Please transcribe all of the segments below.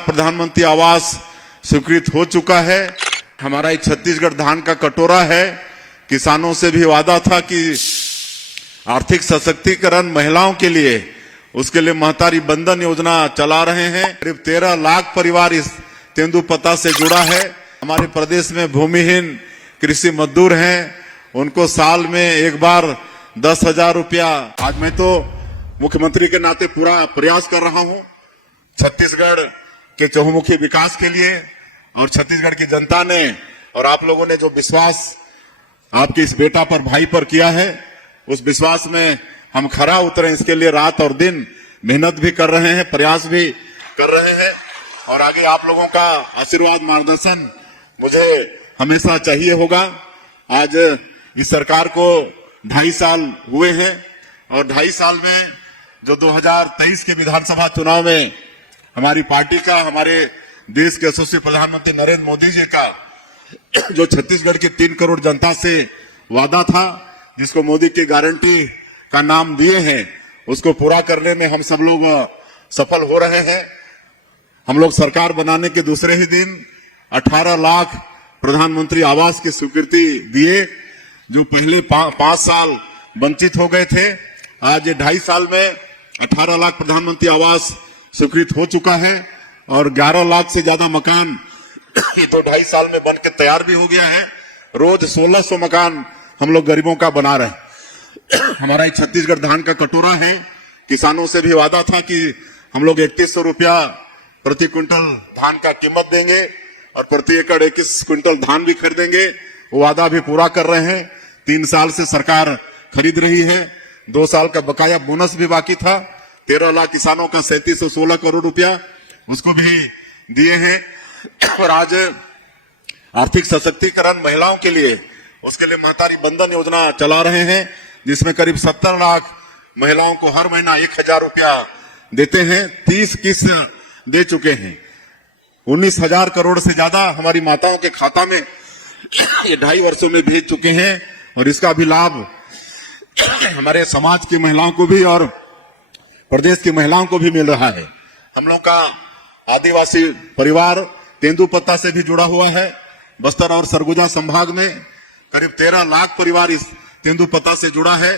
प्रधानमंत्री आवास स्वीकृत हो चुका है। हमारा ये छत्तीसगढ़ धान का कटोरा है। किसानों से भी वादा था कि आर्थिक सशक्तिकरण महिलाओं के लिए, उसके लिए महतारी बंधन योजना चला रहे हैं। करीब 13 लाख परिवार इस तेंदुपत्ता से जुड़ा है। हमारे प्रदेश में भूमिहीन कृषि मजदूर हैं, उनको साल में एक बार 10,000 रुपया। आज मैं तो मुख्यमंत्री के नाते पूरा प्रयास कर रहा हूं छत्तीसगढ़ के चहुमुखी विकास के लिए, और छत्तीसगढ़ की जनता ने और आप लोगों ने जो विश्वास आपके इस बेटा पर, भाई पर किया है, उस विश्वास में हम खरा उतरे। इसके लिए रात और दिन मेहनत भी कर रहे हैं, प्रयास भी कर रहे हैं, और आगे आप लोगों का आशीर्वाद, मार्गदर्शन मुझे हमेशा चाहिए होगा। आज इस सरकार को 2.5 साल हुए हैं, और 2.5 साल में जो 2023 के विधानसभा चुनाव में हमारी पार्टी का, हमारे देश के यशस्वी प्रधानमंत्री नरेंद्र मोदी जी का जो छत्तीसगढ़ की 3 करोड़ जनता से वादा था, जिसको मोदी की गारंटी का नाम दिए हैं, उसको पूरा करने में हम सब लोग सफल हो रहे हैं। हम लोग सरकार बनाने के दूसरे ही दिन 18 लाख प्रधानमंत्री आवास की स्वीकृति दिए, जो पहले 5 साल वंचित हो गए थे। आज ये 2.5 साल में 18 लाख प्रधानमंत्री आवास स्वीकृत हो चुका है, और 11 लाख से ज्यादा मकान ये तो 2.5 साल में बन के तैयार भी हो गया है। रोज 1600 मकान हम लोग गरीबों का बना रहे हैं। हमारा ये छत्तीसगढ़ धान का कटोरा है। किसानों से भी वादा था कि हम लोग 3100 रुपया प्रति क्विंटल धान का कीमत देंगे, और प्रति एकड़ 21 क्विंटल धान भी खरीदेंगे। वो वादा भी पूरा कर रहे हैं। 3 साल से सरकार खरीद रही है। 2 साल का बकाया बोनस भी बाकी था। 13 लाख किसानों का 3716 करोड़ रुपया उसको भी दिए हैं। और आज आर्थिक सशक्तिकरण महिलाओं के लिए, उसके लिए महतारी बंधन योजना चला रहे हैं, जिसमें करीब 70 लाख महिलाओं को हर महीना 1000 रुपया देते हैं। 30 किस्त दे चुके हैं। 19,000 करोड़ से ज्यादा हमारी माताओं के खाता में ये 2.5 वर्षों में भेज चुके हैं, और इसका भी लाभ हमारे समाज की महिलाओं को भी और प्रदेश की महिलाओं को भी मिल रहा है। हम लोग का आदिवासी परिवार तेंदुपत्ता से भी जुड़ा हुआ है। बस्तर और सरगुजा संभाग में करीब 13 लाख परिवार इस तेंदुपत्ता से जुड़ा है,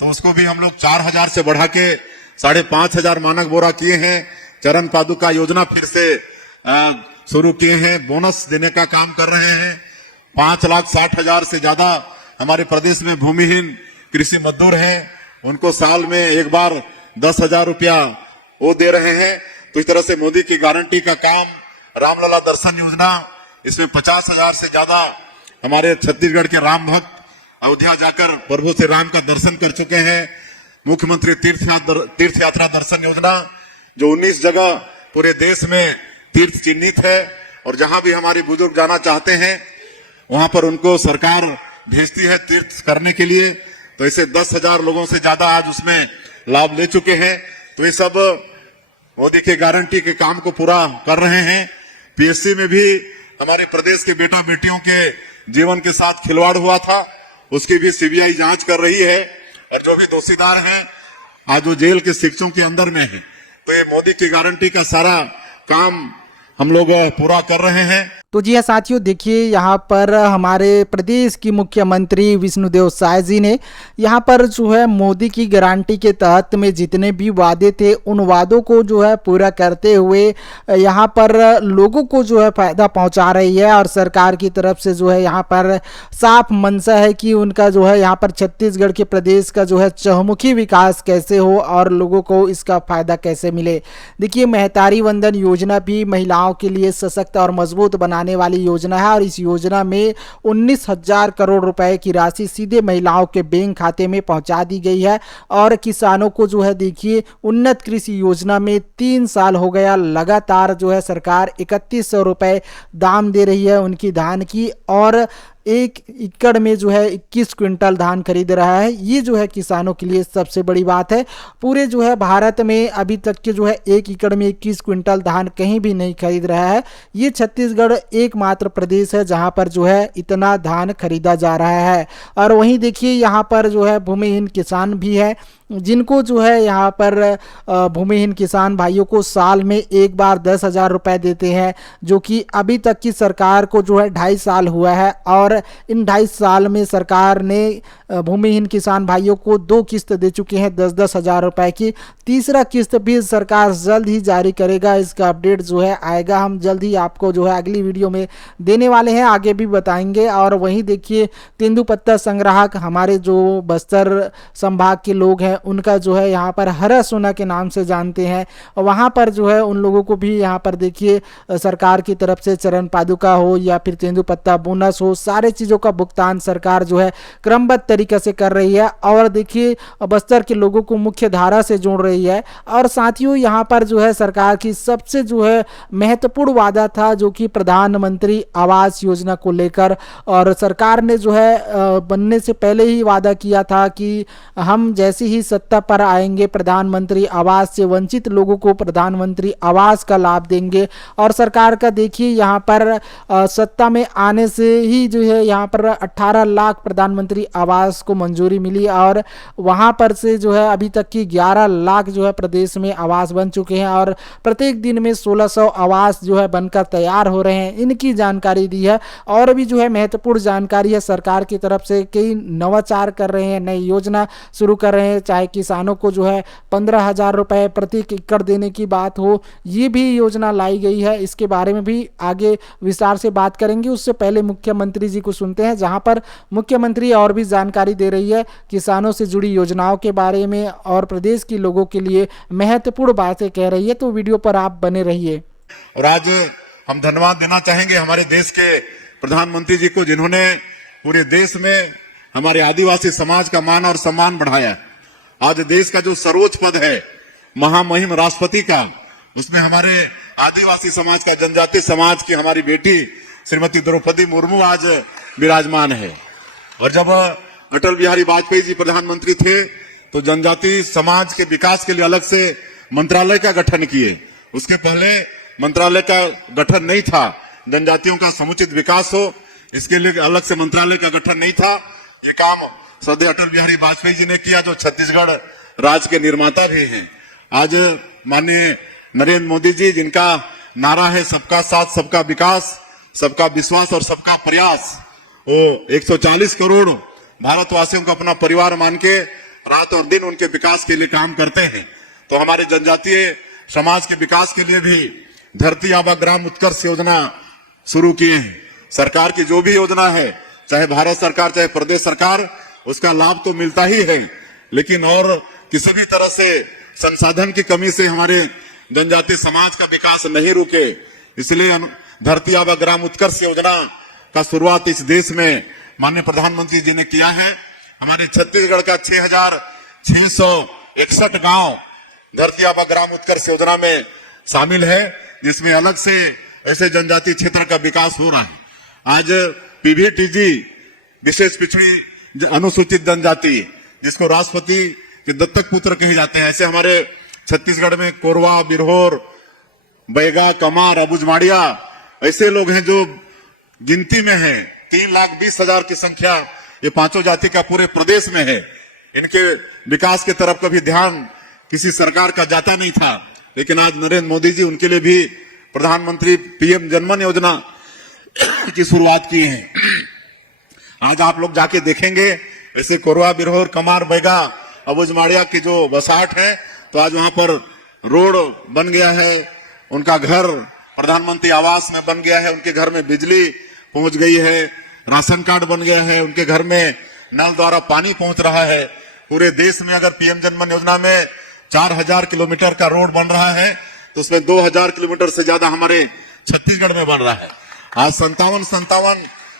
तो उसको भी हम लोग 4000 से बढ़ा के 5,500 मानक बोरा किए हैं। चरण पादुका योजना फिर से शुरू किए हैं। बोनस देने का काम कर रहे हैं। 5,60,000 से ज्यादा हमारे प्रदेश में भूमिहीन कृषि मजदूर हैं, उनको साल में एक बार 10,000 रुपया वो दे रहे हैं। तो इस तरह से मोदी की गारंटी का काम, रामलला दर्शन योजना, इसमें 50,000 से ज्यादा हमारे छत्तीसगढ़ के राम भक्त अयोध्या जाकर प्रभु श्री राम का दर्शन कर चुके हैं। मुख्यमंत्री तीर्थ यात्रा दर्शन योजना, जो 19 जगह पूरे देश में तीर्थ चिन्हित है, और जहां भी हमारे बुजुर्ग जाना चाहते हैं वहां पर उनको सरकार भेजती है तीर्थ करने के लिए। तो ऐसे 10,000 लोगों से ज्यादा आज उसमें लाभ ले चुके हैं। तो ये सब मोदी के गारंटी के काम को पूरा कर रहे हैं। पीएससी में भी हमारे प्रदेश के बेटा बेटियों के जीवन के साथ खिलवाड़ हुआ था, उसकी भी सीबीआई जांच कर रही है, और जो भी दोषीदार हैं आज वो जेल के शिक्षों के अंदर में है। तो ये मोदी की गारंटी का सारा काम हम लोग पूरा कर रहे हैं। तो जी हाँ साथियों, देखिए यहाँ पर हमारे प्रदेश की मुख्यमंत्री विष्णुदेव साय जी ने यहाँ पर जो है मोदी की गारंटी के तहत में जितने भी वादे थे, उन वादों को जो है पूरा करते हुए यहाँ पर लोगों को जो है फायदा पहुँचा रही है। और सरकार की तरफ से जो है यहाँ पर साफ मंशा है कि उनका जो है यहाँ पर छत्तीसगढ़ के प्रदेश का जो है चहुमुखी विकास कैसे हो और लोगों को इसका फायदा कैसे मिले। देखिए, महतारी वंदन योजना भी महिलाओं के लिए सशक्त और मजबूत बनाने वाली योजना है, और इस योजना में 19,000 करोड़ रुपए की राशि सीधे महिलाओं के बैंक खाते में पहुंचा दी गई है। और किसानों को जो है देखिए, उन्नत कृषि योजना में 3 साल हो गया लगातार जो है सरकार 3100 रुपए दाम दे रही है उनकी धान की, और 1 एकड़ में जो है 21 क्विंटल धान खरीद रहा है। ये जो है किसानों के लिए सबसे बड़ी बात है। पूरे जो है भारत में अभी तक के जो है 1 एकड़ में 21 क्विंटल धान कहीं भी नहीं खरीद रहा है। ये छत्तीसगढ़ एकमात्र प्रदेश है जहां पर जो है इतना धान खरीदा जा रहा है। और वहीं देखिए यहाँ पर जो है भूमिहीन किसान भी है, जिनको जो है यहाँ पर भूमिहीन किसान भाइयों को साल में एक बार 10,000 रुपए देते हैं, जो कि अभी तक की सरकार को जो है 2.5 साल हुआ है और इन 2.5 साल में सरकार ने भूमिहीन किसान भाइयों को 2 किस्त दे चुके हैं 10-10 हज़ार रुपए की। तीसरा किस्त भी सरकार जल्द ही जारी करेगा, इसका अपडेट जो है आएगा, हम जल्द ही आपको जो है अगली वीडियो में देने वाले हैं, आगे भी बताएंगे। और वहीं देखिए तेंदुपत्ता संग्राहक हमारे जो बस्तर संभाग के लोग हैं उनका जो है यहाँ पर हरा सोना के नाम से जानते हैं, और वहाँ पर जो है उन लोगों को भी यहाँ पर देखिए सरकार की तरफ से चरण पादुका हो या फिर तेंदुपत्ता बोनस हो, सारे चीज़ों का भुगतान सरकार जो है क्रमबद्ध तरीके से कर रही है और देखिए बस्तर के लोगों को मुख्य धारा से जोड़ रही है। और साथियों यहाँ पर जो है सरकार की सबसे जो है महत्वपूर्ण वादा था जो कि प्रधानमंत्री आवास योजना को लेकर, और सरकार ने जो है बनने से पहले ही वादा किया था कि हम जैसे ही सत्ता पर आएंगे प्रधानमंत्री आवास से वंचित लोगों को प्रधानमंत्री आवास का लाभ देंगे। और सरकार का देखिए यहाँ पर सत्ता में आने से ही जो है यहाँ पर 18 लाख प्रधानमंत्री आवास को मंजूरी मिली और वहाँ पर से जो है अभी तक की 11 लाख जो है प्रदेश में आवास बन चुके हैं और प्रत्येक दिन में 1600 आवास जो है बनकर तैयार हो रहे हैं, इनकी जानकारी दी है। और भी जो है महत्वपूर्ण जानकारी है, सरकार की तरफ से कई नवाचार कर रहे हैं, नई योजना शुरू कर रहे हैं, चाहे किसानों को जो है 15,000 रुपए प्रति एकड़ देने की बात हो, ये भी योजना लाई गई है। इसके बारे में भी आगे विस्तार से बात करेंगे। उससे पहले मुख्यमंत्री जी को सुनते हैं, जहां पर मुख्यमंत्री और भी जानकारी दे रही है किसानों से जुड़ी योजनाओं के बारे में और प्रदेश के लोगों के लिए महत्वपूर्ण बातें कह रही है, तो वीडियो पर आप बने रहिए। और आज हम धन्यवाद देना चाहेंगे हमारे देश के प्रधानमंत्री जी को, जिन्होंने पूरे देश में हमारे आदिवासी समाज का मान और सम्मान बढ़ाया। आज देश का जो सर्वोच्च पद है महामहिम राष्ट्रपति का, उसमें हमारे आदिवासी समाज का, जनजातीय समाज की हमारी बेटी श्रीमती द्रौपदी मुर्मू आज विराजमान है। और जब अटल बिहारी वाजपेयी जी प्रधानमंत्री थे तो जनजातीय समाज के विकास के लिए अलग से मंत्रालय का गठन किए। उसके पहले मंत्रालय का गठन नहीं था, जनजातियों का समुचित विकास हो इसके लिए अलग से मंत्रालय का गठन नहीं था। ये काम श्रद्धेय अटल बिहारी वाजपेयी जी ने किया, जो छत्तीसगढ़ राज्य के निर्माता भी हैं। आज माननीय नरेंद्र मोदी जी, जिनका नारा है सबका साथ सबका विकास, सबका विश्वास और सबका प्रयास, वो 140 करोड़ भारतवासियों को अपना परिवार मान के रात और दिन उनके विकास के लिए काम करते हैं। तो हमारे जनजातीय समाज के विकास के लिए भी धरती आबा ग्राम उत्कर्ष योजना शुरू किए हैं। सरकार की जो भी योजना है, चाहे भारत सरकार चाहे प्रदेश सरकार, उसका लाभ तो मिलता ही है, लेकिन और किसी भी तरह से संसाधन की कमी से हमारे जनजातीय समाज का विकास नहीं रुके। इसलिए धरती आबा ग्राम उत्कर्ष योजना का शुरुआत इस देश में माननीय प्रधानमंत्री जी ने किया है। हमारे छत्तीसगढ़ का 6,661 गांव धरती आबा ग्राम उत्कर्ष योजना में शामिल है, जिसमें अलग से ऐसे जनजातीय क्षेत्र का विकास हो रहा है। आज पीवीटीजी विशेष पिछड़ी अनुसूचित जनजाति, जिसको राष्ट्रपति के दत्तक पुत्र कहे जाते हैं, ऐसे हमारे छत्तीसगढ़ में कोरवा, बिरहोर, बैगा, कमार, अबुझमाड़िया ऐसे लोग हैं जो गिनती में है 3,20,000 की संख्या ये पांचों जाति का पूरे प्रदेश में है। इनके विकास के तरफ कभी ध्यान किसी सरकार का जाता नहीं था, लेकिन आज नरेंद्र मोदी जी उनके लिए भी प्रधानमंत्री पीएम जनमन योजना की शुरुआत की है। आज आप लोग जाके देखेंगे ऐसे कोरवा, बिरहोर, कमार, बैगा, अबुझमाड़िया की जो बसाहट है, तो आज वहां पर रोड बन गया है, उनका घर प्रधानमंत्री आवास में बन गया है, उनके घर में बिजली पहुंच गई है, राशन कार्ड बन गया है, उनके घर में नल द्वारा पानी पहुंच रहा है। पूरे देश में अगर पीएम जनमन योजना में 4,000 किलोमीटर का रोड बन रहा है, तो उसमें 2,000 किलोमीटर से ज्यादा हमारे छत्तीसगढ़ में बन रहा है। आज 57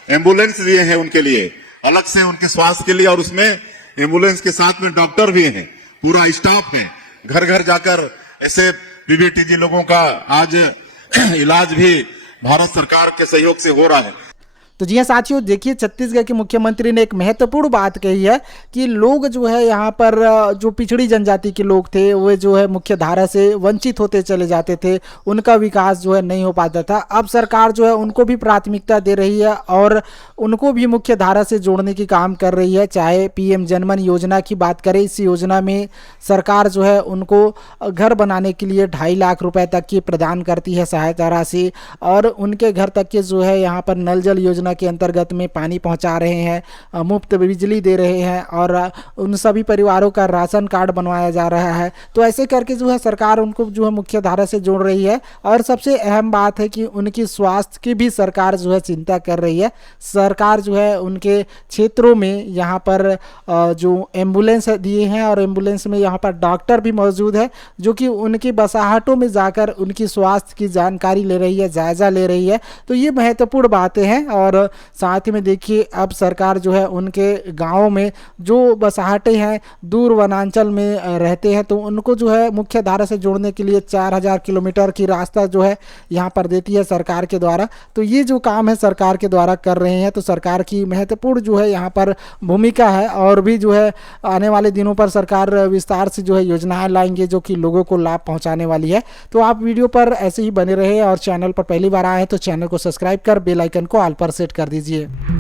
एम्बुलेंस दिए हैं उनके लिए, अलग से उनके स्वास्थ्य के लिए, और उसमें एम्बुलेंस के साथ में डॉक्टर भी हैं, पूरा स्टाफ है। घर घर जाकर ऐसे पीवीटीजी लोगों का आज इलाज भी भारत सरकार के सहयोग से हो रहा है। तो जी हाँ साथियों, देखिए छत्तीसगढ़ के मुख्यमंत्री ने एक महत्वपूर्ण बात कही है कि लोग जो है यहाँ पर जो पिछड़ी जनजाति के लोग थे वो जो है मुख्य धारा से वंचित होते चले जाते थे, उनका विकास जो है नहीं हो पाता था। अब सरकार जो है उनको भी प्राथमिकता दे रही है और उनको भी मुख्य धारा से जोड़ने की काम कर रही है। चाहे पीएम जनमन योजना की बात करें, इस योजना में सरकार जो है उनको घर बनाने के लिए 2.5 लाख रुपए तक की प्रदान करती है सहायता राशि, और उनके घर तक के जो है यहाँ पर नल जल योजना के अंतर्गत में पानी पहुँचा रहे हैं, मुफ्त बिजली दे रहे हैं और उन सभी परिवारों का राशन कार्ड बनवाया जा रहा है। तो ऐसे करके जो है सरकार उनको जो है मुख्य धारा से जोड़ रही है। और सबसे अहम बात है कि उनकी स्वास्थ्य की भी सरकार जो है चिंता कर रही है। सरकार जो है उनके क्षेत्रों में यहाँ पर जो एम्बुलेंस दिए हैं और एम्बुलेंस में यहाँ पर डॉक्टर भी मौजूद है जो कि उनकी बसाहटों में जाकर उनकी स्वास्थ्य की जानकारी ले रही है, जायजा ले रही है। तो ये महत्वपूर्ण बातें हैं। और साथ ही में देखिए अब सरकार जो है उनके गाँव में जो बसाहटें हैं दूर वनांचल में रहते हैं तो उनको जो है मुख्य धारा से जोड़ने के लिए 4000 किलोमीटर की रास्ता जो है यहाँ पर देती है सरकार के द्वारा। तो ये जो काम है सरकार के द्वारा कर रहे हैं, तो सरकार की महत्वपूर्ण जो है यहाँ पर भूमिका है। और भी जो है आने वाले दिनों पर सरकार विस्तार से जो है योजनाएं लाएंगे जो कि लोगों को लाभ पहुँचाने वाली है। तो आप वीडियो पर ऐसे ही बने रहे और चैनल पर पहली बार आए हैं तो चैनल को सब्सक्राइब कर बेल आइकन को ऑल पर सेट कर दीजिए।